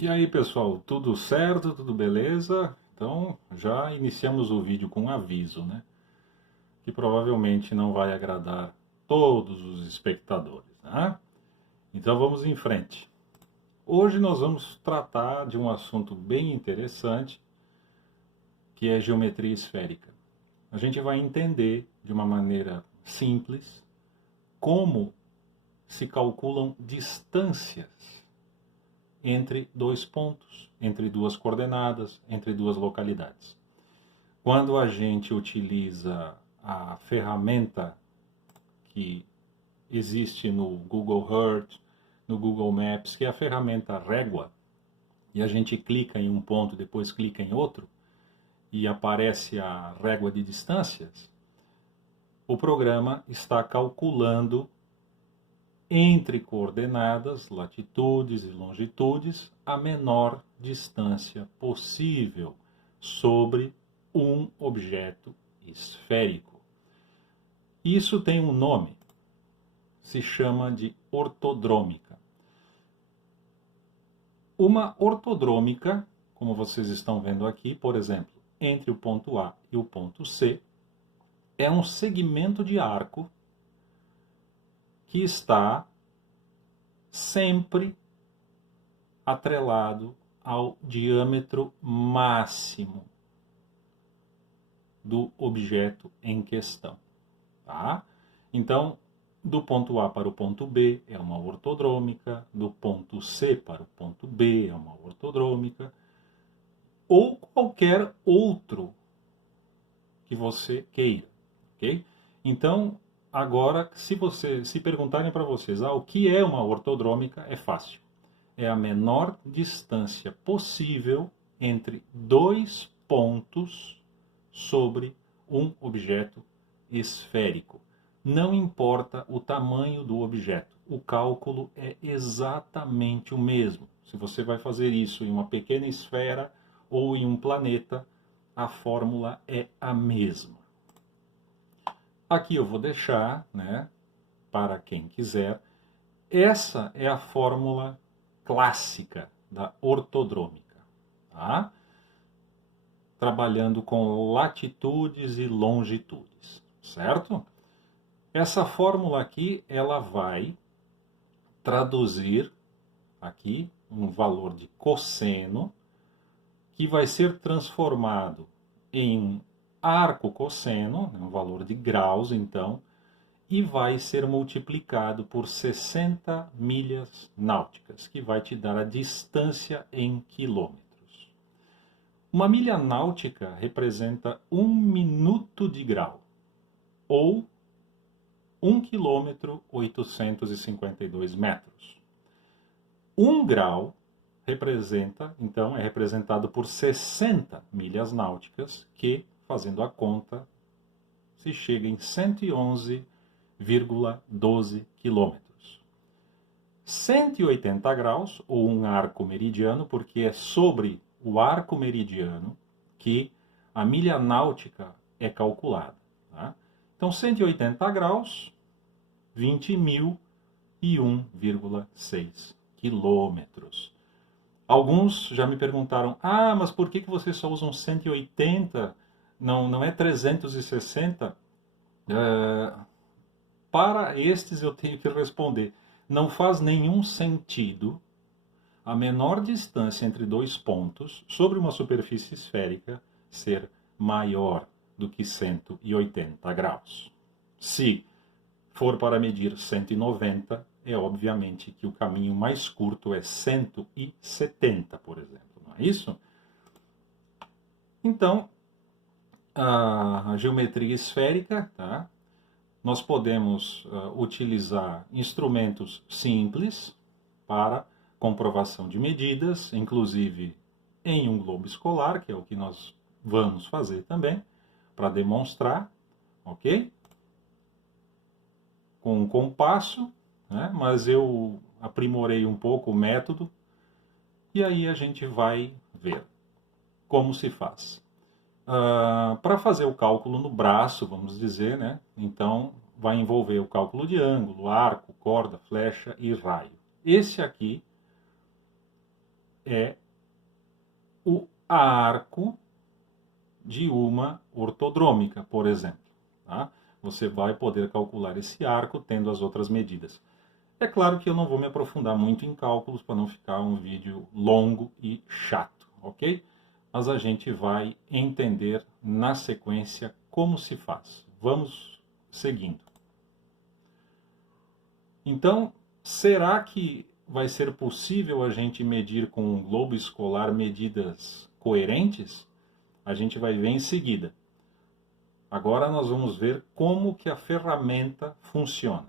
E aí, pessoal, tudo certo? Tudo beleza? Então, já iniciamos o vídeo com um aviso, né? Que provavelmente não vai agradar todos os espectadores, né? Então, vamos em frente. Hoje nós vamos tratar de um assunto bem interessante, que é geometria esférica. A gente vai entender de uma maneira simples como se calculam distâncias entre dois pontos, entre duas coordenadas, entre duas localidades. Quando a gente utiliza a ferramenta que existe no Google Earth, no Google Maps, que é a ferramenta régua, e a gente clica em um ponto, depois clica em outro, e aparece a régua de distâncias, o programa está calculando entre coordenadas, latitudes e longitudes, a menor distância possível sobre um objeto esférico. Isso tem um nome, se chama de ortodrômica. Uma ortodrômica, como vocês estão vendo aqui, por exemplo, entre o ponto A e o ponto C, é um segmento de arco que está sempre atrelado ao diâmetro máximo do objeto em questão. Tá? Então, do ponto A para o ponto B é uma ortodrômica, do ponto C para o ponto B é uma ortodrômica, ou qualquer outro que você queira. Okay? Então, agora, se perguntarem para vocês o que é uma ortodrômica, é fácil. É a menor distância possível entre dois pontos sobre um objeto esférico. Não importa o tamanho do objeto, o cálculo é exatamente o mesmo. Se você vai fazer isso em uma pequena esfera ou em um planeta, a fórmula é a mesma. Aqui eu vou deixar, né, para quem quiser, essa é a fórmula clássica da ortodrômica, tá? Trabalhando com latitudes e longitudes, certo? Essa fórmula aqui, ela vai traduzir aqui um valor de cosseno que vai ser transformado em um arco cosseno, um valor de graus, então, e vai ser multiplicado por 60 milhas náuticas, que vai te dar a distância em quilômetros. Uma milha náutica representa 1 minuto de grau, ou 1 quilômetro 852 metros. 1 grau representa, então, é representado por 60 milhas náuticas, que, fazendo a conta, se chega em 111,12 quilômetros. 180 graus, ou um arco meridiano, porque é sobre o arco meridiano que a milha náutica é calculada. Tá? Então, 180 graus, 20.001,6 quilômetros. Alguns já me perguntaram, mas por que vocês só usam 180? Não é 360? Para estes eu tenho que responder, não faz nenhum sentido a menor distância entre dois pontos sobre uma superfície esférica ser maior do que 180 graus. Se for para medir 190, é obviamente que o caminho mais curto é 170, por exemplo, não é isso? Então, a geometria esférica, tá? Nós podemos utilizar instrumentos simples para comprovação de medidas, inclusive em um globo escolar, que é o que nós vamos fazer também, para demonstrar, ok? Com um compasso, né? Mas eu aprimorei um pouco o método, e aí a gente vai ver como se faz. Para fazer o cálculo no braço, vamos dizer, né? Então vai envolver o cálculo de ângulo, arco, corda, flecha e raio. Esse aqui é o arco de uma ortodrômica, por exemplo. Tá? Você vai poder calcular esse arco tendo as outras medidas. É claro que eu não vou me aprofundar muito em cálculos para não ficar um vídeo longo e chato, ok? Mas a gente vai entender na sequência como se faz. Vamos seguindo. Então, será que vai ser possível a gente medir com um globo escolar medidas coerentes? A gente vai ver em seguida. Agora nós vamos ver como que a ferramenta funciona.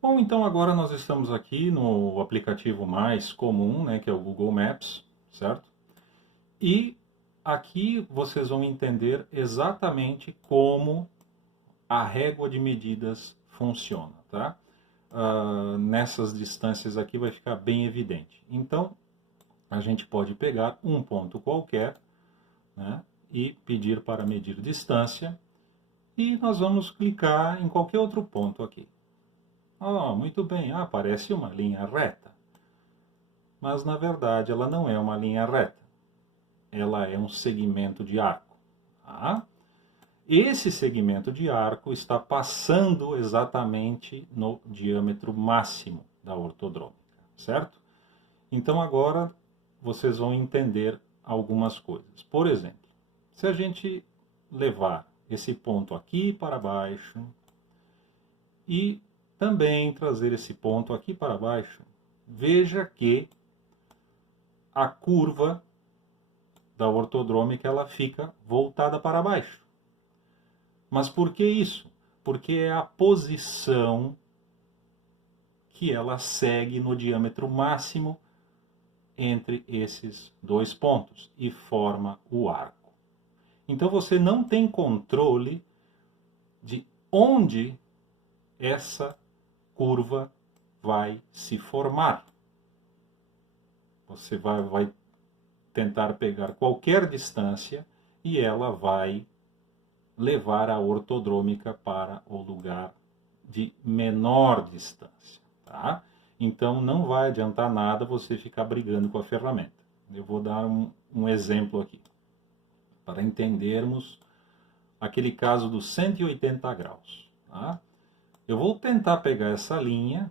Bom, então agora nós estamos aqui no aplicativo mais comum, né, que é o Google Maps, certo? E aqui vocês vão entender exatamente como a régua de medidas funciona, tá? Nessas distâncias aqui vai ficar bem evidente. Então, a gente pode pegar um ponto qualquer, né, e pedir para medir distância, e nós vamos clicar em qualquer outro ponto aqui. Muito bem, parece uma linha reta. Mas, na verdade, ela não é uma linha reta. Ela é um segmento de arco. Tá? Esse segmento de arco está passando exatamente no diâmetro máximo da ortodrômica, certo? Então, agora, vocês vão entender algumas coisas. Por exemplo, se a gente levar esse ponto aqui para baixo e também trazer esse ponto aqui para baixo, veja que a curva da ortodrômica ela fica voltada para baixo. Mas por que isso? Porque é a posição que ela segue no diâmetro máximo entre esses dois pontos e forma o arco. Então você não tem controle de onde essa curva vai se formar. Você vai tentar pegar qualquer distância e ela vai levar a ortodrômica para o lugar de menor distância. Tá? Então não vai adiantar nada você ficar brigando com a ferramenta. Eu vou dar um exemplo aqui, para entendermos aquele caso dos 180 graus. Tá? Eu vou tentar pegar essa linha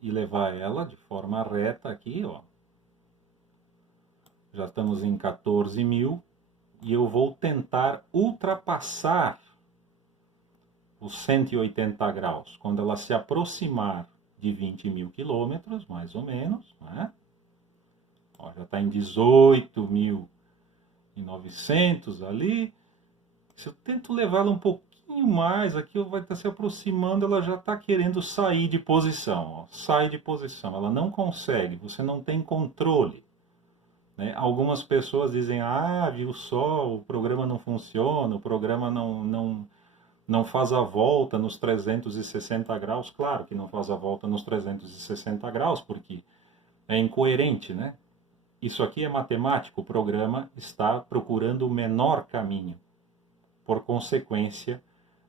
e levar ela de forma reta aqui, ó. Já estamos em 14.000 e eu vou tentar ultrapassar os 180 graus quando ela se aproximar de 20.000 quilômetros, mais ou menos, né? Ó, já está em 18.900 ali. Se eu tento levá-la um pouquinho mais, aqui vai estar se aproximando, ela já está querendo sair de posição. Ó. Sai de posição, ela não consegue, você não tem controle. Né? Algumas pessoas dizem, viu só, o programa não funciona, o programa não faz a volta nos 360 graus. Claro que não faz a volta nos 360 graus, porque é incoerente, né? Isso aqui é matemático, o programa está procurando o menor caminho. Por consequência,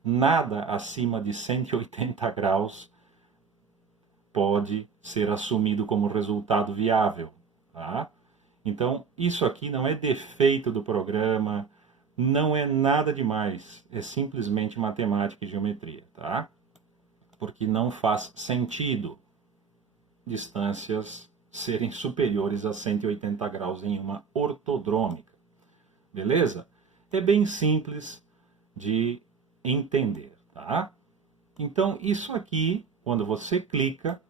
nada acima de 180 graus pode ser assumido como resultado viável. Tá? Então, isso aqui não é defeito do programa, não é nada demais, é simplesmente matemática e geometria, tá? Porque não faz sentido distâncias serem superiores a 180 graus em uma ortodrômica, beleza? É bem simples de entender, tá? Então, isso aqui, quando você clica,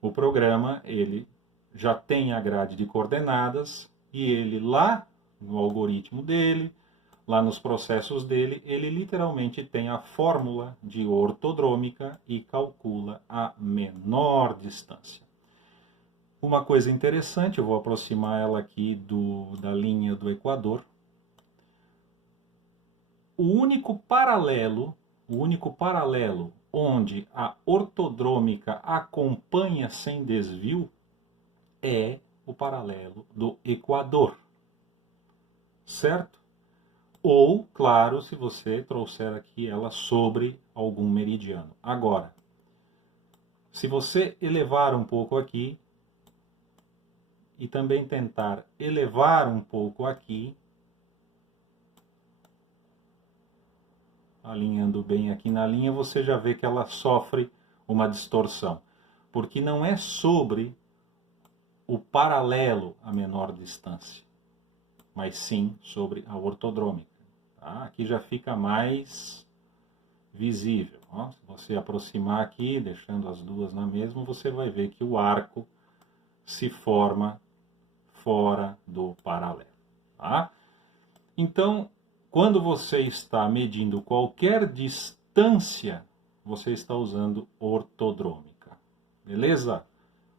o programa, ele já tem a grade de coordenadas e ele lá no algoritmo dele, lá nos processos dele, ele literalmente tem a fórmula de ortodrômica e calcula a menor distância. Uma coisa interessante, eu vou aproximar ela aqui da linha do Equador. O único paralelo onde a ortodrômica acompanha sem desvio é o paralelo do Equador, certo? Ou, claro, se você trouxer aqui ela sobre algum meridiano. Agora, se você elevar um pouco aqui e também tentar elevar um pouco aqui, alinhando bem aqui na linha, você já vê que ela sofre uma distorção, porque não é sobre o paralelo a menor distância, mas sim sobre a ortodrômica. Tá? Aqui já fica mais visível. Ó. Se você aproximar aqui, deixando as duas na mesma, você vai ver que o arco se forma fora do paralelo. Tá? Então, quando você está medindo qualquer distância, você está usando ortodrômica. Beleza?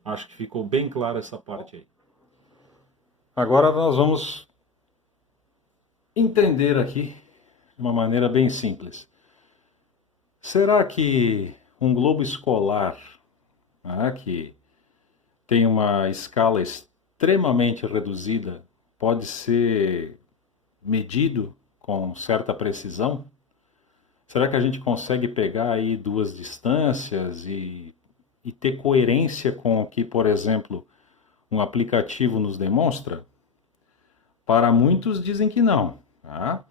Acho que ficou bem clara essa parte aí. Agora nós vamos entender aqui de uma maneira bem simples. Será que um globo escolar, né, que tem uma escala extremamente reduzida, pode ser medido com certa precisão? Será que a gente consegue pegar aí duas distâncias e ter coerência com o que, por exemplo, um aplicativo nos demonstra? Para muitos dizem que não. Tá?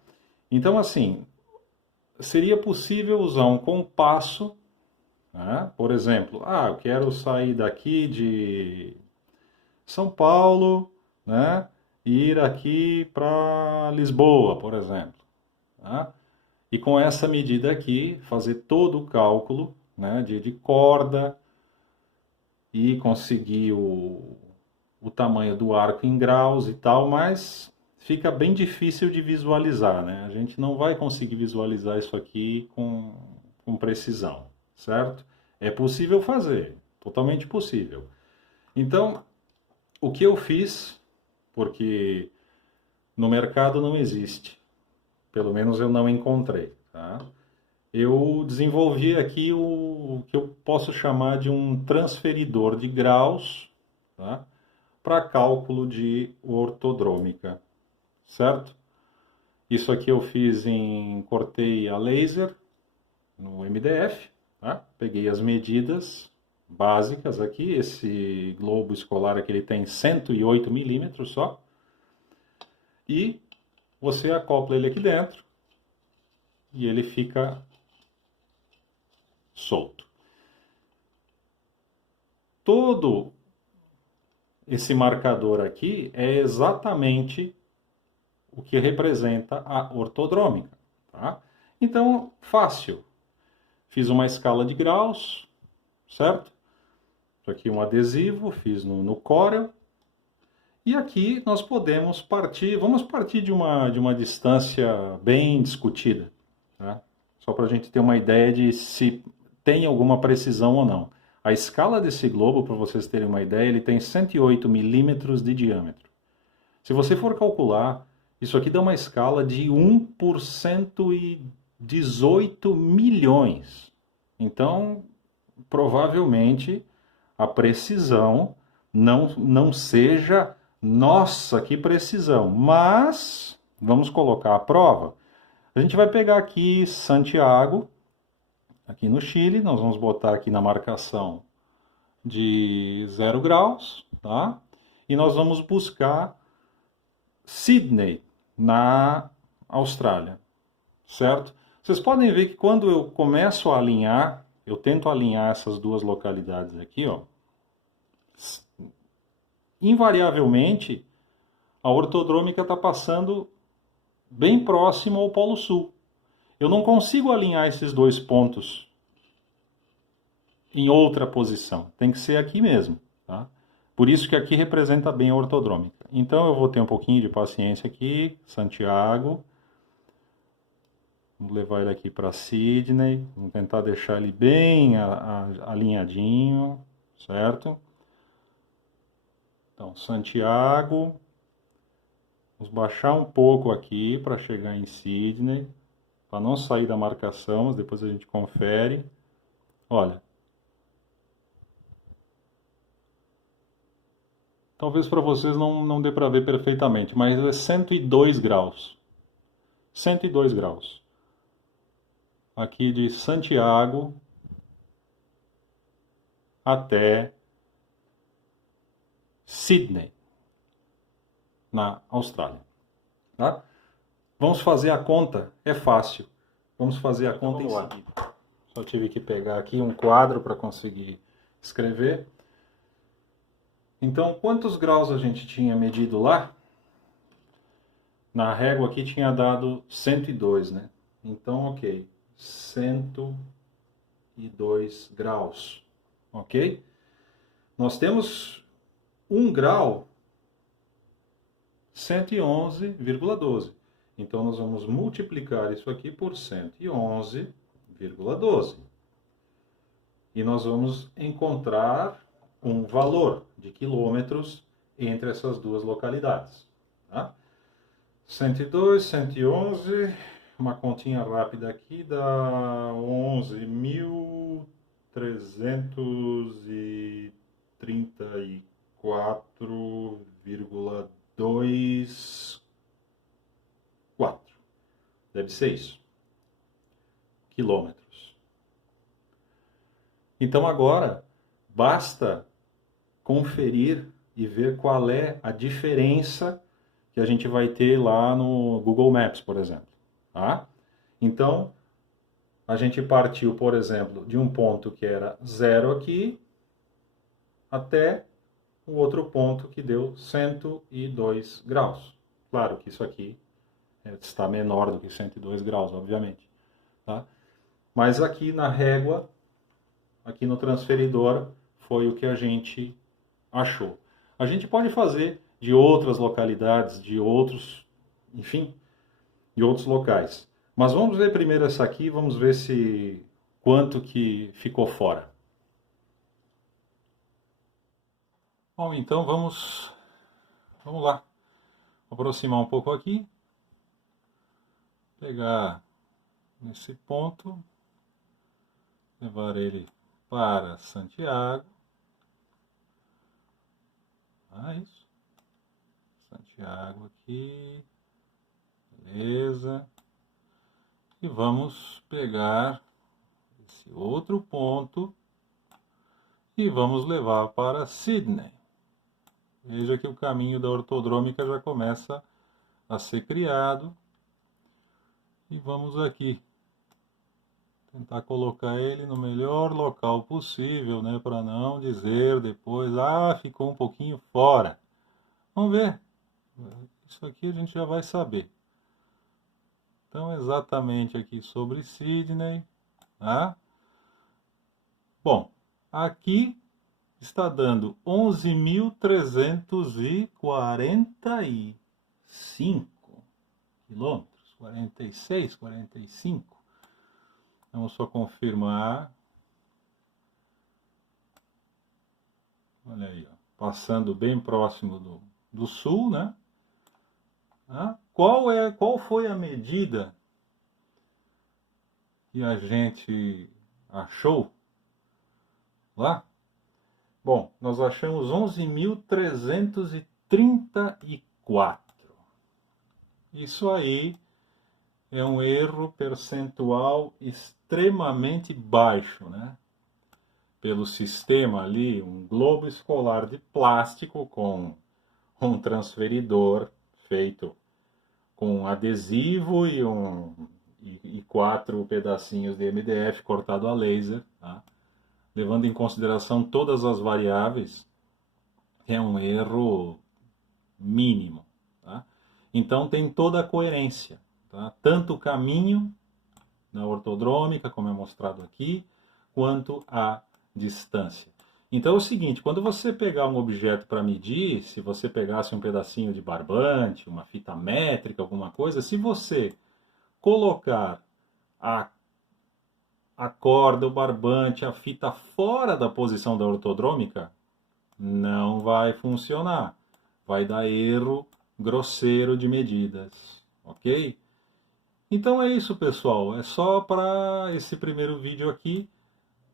Então, assim, seria possível usar um compasso, né? Por exemplo, eu quero sair daqui de São Paulo, né, e ir aqui para Lisboa, por exemplo. Tá? E com essa medida aqui, fazer todo o cálculo, né, de corda e conseguir o tamanho do arco em graus e tal, mas fica bem difícil de visualizar, né? A gente não vai conseguir visualizar isso aqui com precisão, certo? É possível fazer, totalmente possível. Então, o que eu fiz, porque no mercado não existe, pelo menos eu não encontrei, tá? Eu desenvolvi aqui o que eu posso chamar de um transferidor de graus, tá? Para cálculo de ortodrômica, certo? Isso aqui eu fiz cortei a laser no MDF, tá? Peguei as medidas básicas aqui, esse globo escolar aqui ele tem 108 milímetros só, e você acopla ele aqui dentro e ele fica solto. Todo esse marcador aqui é exatamente o que representa a ortodrômica. Tá? Então, fácil. Fiz uma escala de graus, certo? Isso aqui é um adesivo, fiz no Corel. E aqui nós podemos partir, vamos partir de uma distância bem discutida. Tá? Só para a gente ter uma ideia de se tem alguma precisão ou não. A escala desse globo, para vocês terem uma ideia, ele tem 108 milímetros de diâmetro. Se você for calcular, isso aqui dá uma escala de 1 por 118 milhões. Então, provavelmente, a precisão não seja, nossa, que precisão. Mas, vamos colocar à prova. A gente vai pegar aqui Santiago, aqui no Chile, nós vamos botar aqui na marcação de 0 graus, tá? E nós vamos buscar Sydney, na Austrália, certo? Vocês podem ver que quando eu começo a alinhar, eu tento alinhar essas duas localidades aqui, ó, invariavelmente a ortodrômica está passando bem próximo ao Polo Sul. Eu não consigo alinhar esses dois pontos em outra posição. Tem que ser aqui mesmo, tá? Por isso que aqui representa bem a ortodrômica. Então eu vou ter um pouquinho de paciência aqui, Santiago. Vamos levar ele aqui para Sydney. Vamos tentar deixar ele bem alinhadinho, certo? Então, Santiago. Vamos baixar um pouco aqui para chegar em Sydney, para não sair da marcação, mas depois a gente confere. Olha. Talvez para vocês não dê para ver perfeitamente, mas é 102 graus. 102 graus. Aqui de Santiago até Sydney, na Austrália. Tá? Vamos fazer a conta, é fácil. Vamos fazer a conta em seguida. Só tive que pegar aqui um quadro para conseguir escrever. Então, quantos graus a gente tinha medido lá? Na régua aqui tinha dado 102, né? Então, ok. 102 graus. Ok? Nós temos 1 grau, 111,12. Então, nós vamos multiplicar isso aqui por 111,12. E nós vamos encontrar um valor de quilômetros entre essas duas localidades. Tá? 102, 111, uma continha rápida aqui dá 11.334,24. Deve ser isso. Quilômetros. Então agora basta conferir e ver qual é a diferença que a gente vai ter lá no Google Maps, por exemplo. Tá? Então, a gente partiu, por exemplo, de um ponto que era 0 aqui, até o outro ponto que deu 102 graus. Claro que isso aqui está menor do que 102 graus, obviamente. Tá? Mas aqui na régua, aqui no transferidor, foi o que a gente achou. A gente pode fazer de outras localidades, de outros, enfim, de outros locais. Mas vamos ver primeiro essa aqui, vamos ver se quanto que ficou fora. Bom, então vamos lá. Vou aproximar um pouco aqui. Pegar nesse ponto, levar ele para Santiago. Isso. Santiago aqui. Beleza. E vamos pegar esse outro ponto e vamos levar para Sydney. Veja que o caminho da ortodrômica já começa a ser criado. E vamos aqui tentar colocar ele no melhor local possível, né, para não dizer depois, ficou um pouquinho fora. Vamos ver. Isso aqui a gente já vai saber. Então, exatamente aqui sobre Sydney. Tá? Bom, aqui está dando 11.345 quilômetros. 46, 45. Vamos só confirmar. Olha aí, ó, passando bem próximo do sul, né? Qual foi a medida que a gente achou lá? Bom, nós achamos 11.334. Isso aí é um erro percentual extremamente baixo, né? Pelo sistema ali, um globo escolar de plástico com um transferidor feito com adesivo e 4 pedacinhos de MDF cortado a laser, tá? Levando em consideração todas as variáveis, é um erro mínimo. Tá? Então tem toda a coerência. Tá? Tanto o caminho na ortodrômica, como é mostrado aqui, quanto a distância. Então é o seguinte, quando você pegar um objeto para medir, se você pegasse um pedacinho de barbante, uma fita métrica, alguma coisa, se você colocar a corda, o barbante, a fita fora da posição da ortodrômica, não vai funcionar. Vai dar erro grosseiro de medidas, ok? Então é isso, pessoal. É só para esse primeiro vídeo aqui,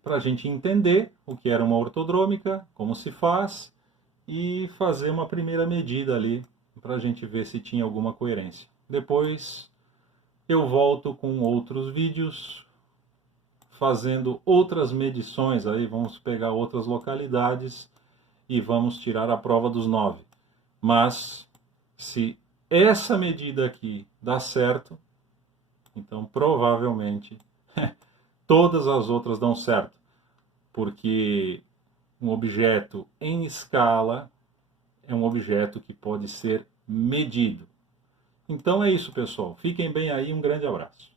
para a gente entender o que era uma ortodrômica, como se faz, e fazer uma primeira medida ali, para a gente ver se tinha alguma coerência. Depois eu volto com outros vídeos fazendo outras medições aí, vamos pegar outras localidades e vamos tirar a prova dos 9. Mas se essa medida aqui dá certo, então provavelmente todas as outras dão certo, porque um objeto em escala é um objeto que pode ser medido. Então é isso, pessoal. Fiquem bem aí, um grande abraço.